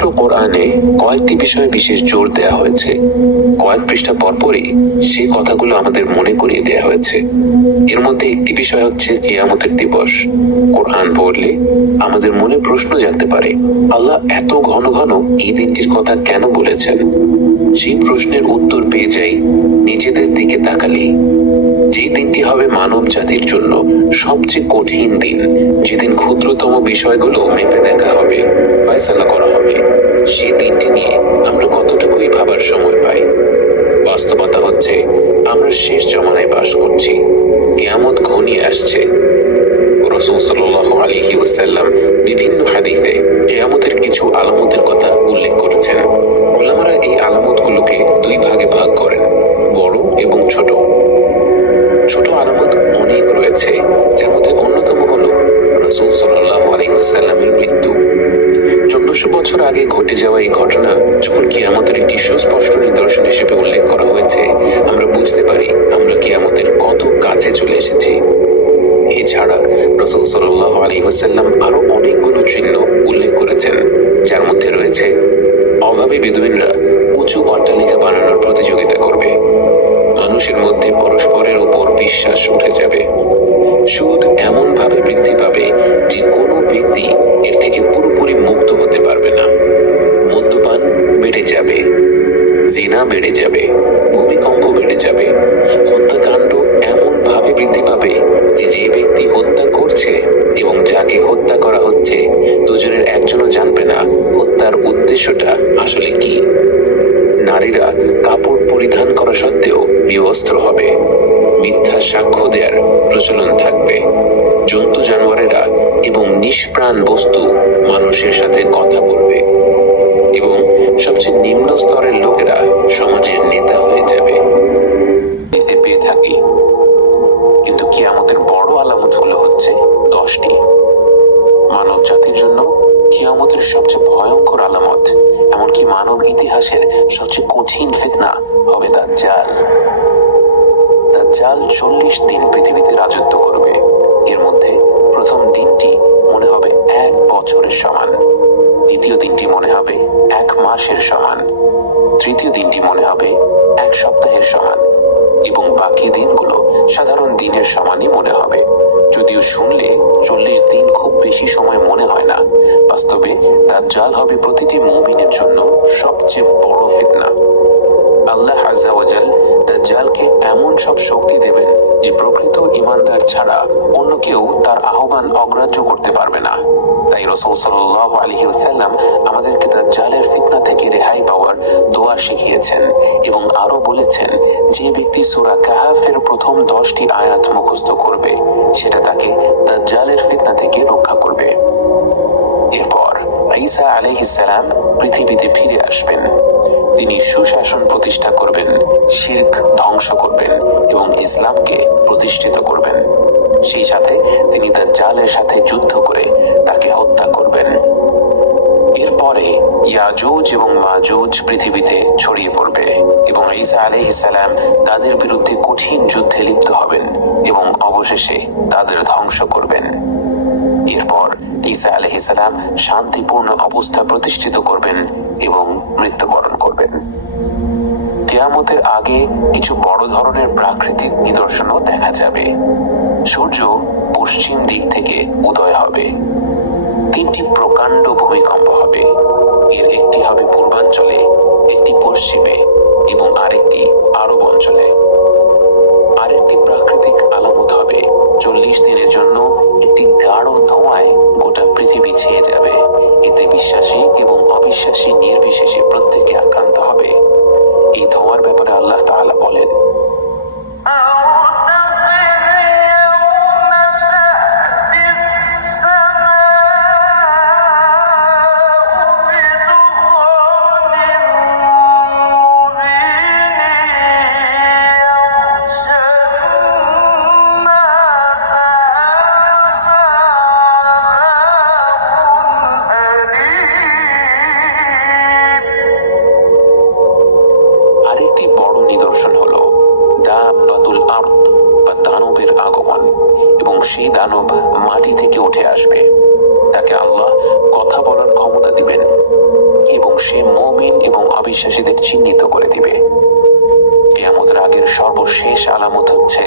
পবিত্র কোরআনে কয়েকটি বিষয়ে বিশেষ জোর দেওয়া হয়েছে। কয়েক পৃষ্ঠা পরপরই সেই কথাগুলো আমাদের মনে করিয়ে দেওয়া হয়েছে। এর মধ্যে একটি বিষয় হচ্ছে কিয়ামতের দিবস। কোরআন পড়লে আমাদের মনে প্রশ্ন জাগতে পারে, আল্লাহ এত ঘন ঘন এই দিনটির কথা কেন বলেছেন? সেই প্রশ্নের উত্তর পেয়ে যাই নিজেদের দিকে তাকালে। যে দিনটি হবে মানব জাতির জন্য সবচেয়ে কঠিন দিন, যেদিন ক্ষুদ্রতম বিষয়গুলো মেপে দেখা হবে, ফয়সালা করা হবে, সেই দিনটি নিয়ে আমরা কতটুকুই ভাবার সময় পাই। বাস্তবতা হচ্ছে আমরা শেষ জমানায় বাস করছি। কিয়ামত ঘনিয়ে আসছে। রাসূল সাল্লাল্লাহু আলাইহি ওয়াসাল্লাম বিভিন্ন হাদিসে কিয়ামতের কিছু আলামতের কথা উল্লেখ করেছেন। উলামারা এই আলামতগুলোকে দুই ভাগে ভাগ করেন, বড় এবং ছোট। ছোট আলামত অনেক রয়েছে, যার মধ্যে অন্যতম হল রাসূল সাল্লাল্লাহু আলাইহি ওয়াসাল্লামের মৃত্যু। 1400 বছর আগে ঘটে যাওয়া এই ঘটনা যখন কিয়ামতের একটি সুস্পষ্ট নিদর্শন হিসেবে উল্লেখ করা হয়েছে, আমরা বুঝতে পারি আমরা কিয়ামতের কত কাছে চলে এসেছি। এছাড়া রাসূল সাল্লাল্লাহু আলাইহি ওয়াসাল্লাম আরো অনেকগুলো চিহ্ন উল্লেখ করেছেন, যার মধ্যে রয়েছে অভাবী বেদুইনরা উঁচু অট্টালিকা বানানোর প্রতিযোগিতা করবে, মানুষের মধ্যে পরস্পরের উপর বিশ্বাস উঠে যাবে, সুদ এমন ভাবে বৃদ্ধি পাবে যে কোনো ব্যক্তি এর থেকে পুরোপুরি মুক্ত হতে পারবে না, মদ্যপান বেড়ে যাবে, জিনা বেড়ে যাবে, ভূমিকম্প বেড়ে যাবে, হত্যাকাণ্ড এমন ভাবে বৃদ্ধি পাবে যে যে ব্যক্তি হত্যা করছে এবং যাকে হত্যা করা হচ্ছে দুজনের একজনও জানবে না হত্যার উদ্দেশ্যটা আসলে কি। নারীরা কাপড় পরিধান করা সত্ত্বেও বিবস্ত্র হবে, মিথ্যা সাক্ষ্য দেওয়ার প্রচলন থাকবে, জন্তু জানোয়ারেরা এবং নিষ্প্রাণ বস্তু মানুষের সাথে কথা বলবে এবং সবচেয়ে নিম্ন স্তরের লোকেরা সমাজের নেতা হয়ে যাবে। এতে পেয়ে থাকি, কিন্তু কিয়ামতের বড় আলামতগুলো হচ্ছে 10টি। মানব জাতির জন্য কিয়ামতের সবচেয়ে ভয়ঙ্কর আলামত, এমনকি মানব ইতিহাসের সবচেয়ে কঠিন ফিতনা হবে দাজ্জাল। দাজ্জাল 40 দিন পৃথিবীতে রাজত্ব করবে। এর মধ্যে প্রথম দিনটি মনে হবে 1 বছরের সমান, দ্বিতীয় দিনটি মনে হবে 1 মাসের সমান, তৃতীয় দিনটি মনে হবে 1 সপ্তাহের সমান এবং বাকি দিনগুলো সাধারণ দিনের সমানই মনে হবে। যদিও শুনলে 40 দিন খুব বেশি সময় মনে হয় না, বাস্তবে দাজ্জাল হবে প্রতিটি মুমিনের জন্য সবচেয়ে বড় ফিতনা। আল্লাহ আযজা ওয়া জাল দাজ্জালকে এমন সব শক্তি দেবেন যে প্রকৃত ঈমানদার ছাড়া অন্য কেউ তার আহ্বান অগ্রাহ্য করতে পারবে না। তাই রাসূল সাল্লাল্লাহু আলাইহি ওয়াসাল্লাম আমাদেরকে দাজ্জালের ফিতনা থেকে রেহাই পাওয়ার দোয়া শিখিয়েছেন এবং আরো বলেছেন, যে ব্যক্তি সূরা কাহাফের প্রথম 10টি আয়াত মুখস্থ করবে সেটা তাকে দাজ্জালের ফিতনা থেকে রক্ষা করবে। এরপর ঈসা আলাইহিস সালাম পৃথিবীতে ফিরে আসবেন। তিনি সুশাসন প্রতিষ্ঠা করবেন, শিরক ধ্বংস করবেন এবং ইসলামকে প্রতিষ্ঠিত করবেন। সেই সাথে তিনি দাজ্জালের সাথে যুদ্ধ করে তাকে হত্যা করবেন। এরপরে ইয়াজুজ এবং মাজুজ পৃথিবীতে ছড়িয়ে পড়বে এবং ঈসা আলাইহিস সালাম তাদের বিরুদ্ধে কঠিন যুদ্ধে লিপ্ত হবেন এবং অবশেষে তাদের ধ্বংস করবেন। এরপর ঈসা আলাইহিস সালাম শান্তিপূর্ণ অবস্থা প্রতিষ্ঠিত করবেন এবং মৃত্যুবরণ করবেন। কিয়ামতের আগে কিছু বড় ধরনের প্রাকৃতিক নিদর্শনও দেখা যাবে। সূর্য পশ্চিম দিক থেকে উদয় হবে, 3টি প্রকাণ্ড ভূমিকম্প হবে। এর একটি হবে পূর্বাঞ্চলে, একটি পশ্চিমে এবং আরেকটি আরব অঞ্চলে। আরেকটি প্রাকৃতিক আলামত হবে 40 দিনের জন্য একটি গাঢ় ধোঁয়ায় গোটা পৃথিবী ছেয়ে যাবে। এতে বিশ্বাসী এবং অবিশ্বাসী নির্বিশেষে প্রত্যেকে আক্রান্ত হবে। এই ধোঁয়ার ব্যাপারে আল্লাহ তাআলা বলেন, সেই দানব মাটি থেকে উঠে আসবে। তাকে আল্লাহ কথা বলার ক্ষমতা দিবেন। এবং সে মুমিন এবং অবিশ্বাসীদের চিহ্নিত করে দিবে। কিয়ামতের আগের সর্বশেষ আলামত হচ্ছে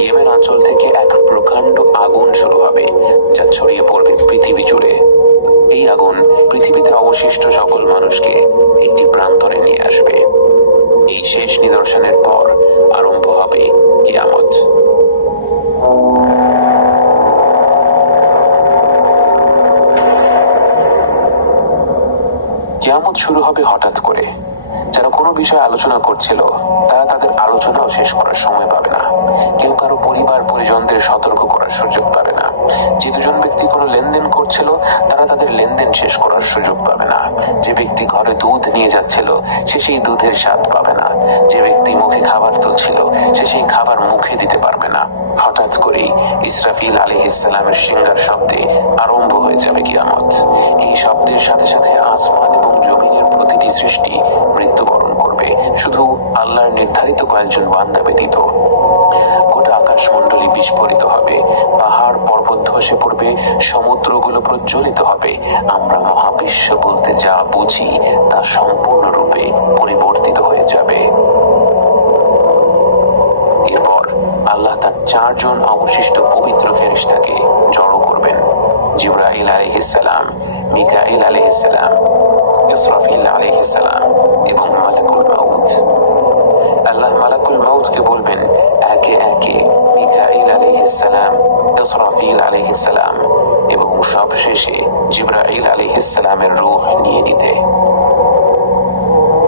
ইয়েমেন অঞ্চল থেকে এক প্রকাণ্ড আগুন শুরু হবে, যা ছড়িয়ে পড়বে পৃথিবী জুড়ে। এই আগুন পৃথিবীতে অবশিষ্ট সকল মানুষকে একটি প্রান্তরে নিয়ে আসবে। এই শেষ নিদর্শনের পর আরম্ভ হবে কিয়ামত। কিয়ামত শুরু হবে হঠাৎ করে। যারা কোনো বিষয়ে আলোচনা করছিল তারা তাদের আলোচনাও শেষ করার সময় পাবে না। কেউ কারো পরিবার পরিজনদের সতর্ক করার সুযোগ পাবে না। যে দুজন ব্যক্তি কোনো লেনদেন করছিল তারা তাদের লেনদেন শেষ করার সুযোগ পাবে না। যে ব্যক্তি ঘরে দুধ নিয়ে যাচ্ছিল সে সেই দুধের স্বাদ পাবে না। যে ব্যক্তি মুখে খাবার তুলছিল সে সেই খাবার মুখে দিতে পারবে না। হঠাৎ করেই ইসরাফিল আলাইহিস সালামের সিংহার শব্দে আরম্ভ হয়ে যাবে কিয়ামত। এই শব্দের সাথে সাথে আসমান এবং জমিনের প্রতিটি সৃষ্টি মৃত্যুবরণ করবে, শুধু আল্লাহর নির্ধারিত কয়েকজন বান্দা ব্যতীত। গোটা আকাশমণ্ডলী বিস্ফোরিত হবে, পাহাড় পর্বত ধসে পড়বে, সমুদ্রগুলো প্রজ্বলিত হবে। আমরা মহাবিশ্ব বলতে যা বুঝি তা সম্পূর্ণরূপে পরিবর্তিত হয়ে যাবে। এরপর আল্লাহ তার 4 জন অবশিষ্ট পবিত্র ফেরেশতাকে জড়ো করবেন। জিবরাইল আলাইহিস সালাম, মিকাইল আলাইহিস সালাম, ইসরাফিল আলাইহিস সালাম এবং মালাকুল মাউত। আল্লাহ মালাকুল মাউতকে বলবেন একে একে মিকাইল আলাইহিস সালাম, ইসরাফিল আলাইহিস সালাম এবং সবশেষে জিবরাইল আলাইহিস সালামের রূহ নিয়ে নিতে।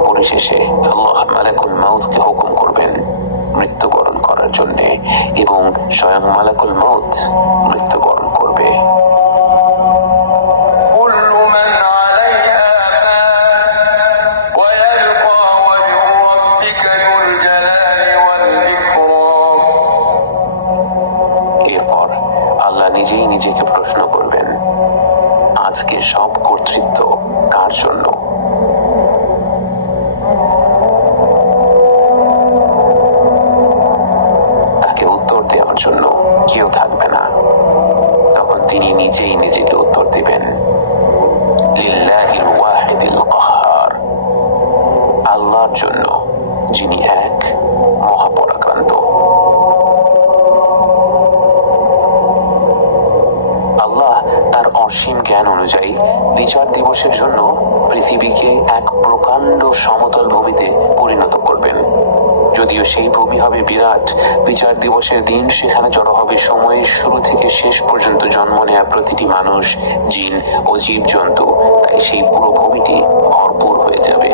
পরিশেষে আল্লাহ মালাকুল মাউতকে হুকুম করবেন মৃত্যুবরণ করার জন্য এবং স্বয়ং মালাকুল মাউত মৃত্যুবরণ করবে। এরপর আল্লাহ নিজেই নিজেকে প্রশ্ন করবেন, আজকে সব কর্তৃত্ব কার জন্য? তাকে উত্তর দেওয়ার জন্য কেউ থাকবে না। তখন তিনি নিজেই নিজেকে উত্তর দিবেন, লিল্লাহিল ওয়াহিদিল কাহ্হার, আল্লাহর জন্য যিনি এক মহাপরাক্রান্ত। আল্লাহ তার অসীম জ্ঞান অনুযায়ী বিচার দিবসের জন্য পৃথিবীকে এক প্রকাণ্ড সমতল ভূমিতে পরিণত করবেন। যদিও সেই ভূমি হবে বিরাট, বিচার দিবসের দিন সেখানে জড়ো হবে সময়ের শুরু থেকে শেষ পর্যন্ত জন্ম নেয়া প্রতিটি মানুষ, জিন ও জীবজন্তু। তাই সেই পুরো ভূমিটি ভরপুর হয়ে যাবে।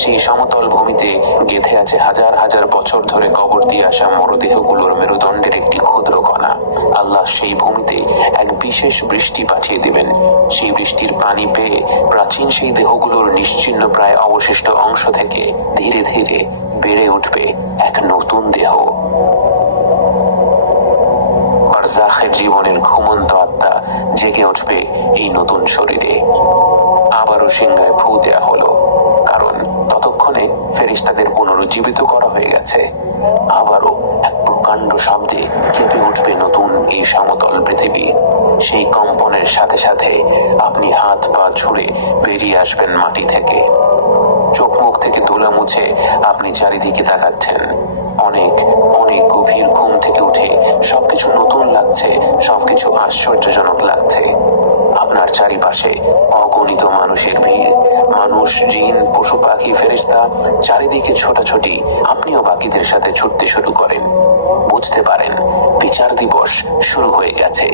সেই সমতল ভূমিতে গেঁথে আছে হাজার হাজার বছর ধরে কবর দিয়ে আসা মরদেহগুলোর মেরুদণ্ডের একটি ক্ষুদ্র কণা। আল্লাহ সেই ভূমিতে এক বিশেষ বৃষ্টি পাঠিয়ে দেবেন। সেই বৃষ্টির পানি পেয়ে প্রাচীন সেই দেহগুলোর নিশ্চিহ্ন প্রায় অবশিষ্ট অংশ থেকে ধীরে ধীরে বেড়ে উঠবে এক নতুন দেহ। বারজাখের জীবনের ঘুমন্ত আত্মা জেগে উঠবে এই নতুন শরীরে। আবারও সিংহায় ফু দেয়া হলো, কারণ ততক্ষণে ফেরেশতাদের পুনরুজ্জীবিত করা হয়ে গেছে। আবারও এক প্রকাণ্ড শব্দে কেঁপে উঠবে নতুন এই সমতল পৃথিবী। সেই কম্পনের সাথে সাথে আপনি হাত পা ছুড়ে বেরিয়ে আসবেন মাটি থেকে। চোখ মুখ থেকে ধুলা মুছে আপনি চারিদিকে তাকাচ্ছেন। অনেক অনেক গভীর ঘুম থেকে উঠে সবকিছু নতুন লাগছে, সবকিছু আশ্চর্যজনক লাগছে। আপনার চারিপাশে অগণিত মানুষের ভিড়, মানুষ, জিন, পশু পাখি, ফেরেশতা, চারিদিকে ছোটাছুটি। আপনিও বাকিদের সাথে ছুটতে শুরু করেন। বুঝতে পারেন বিচার দিবস শুরু হয়ে গেছে।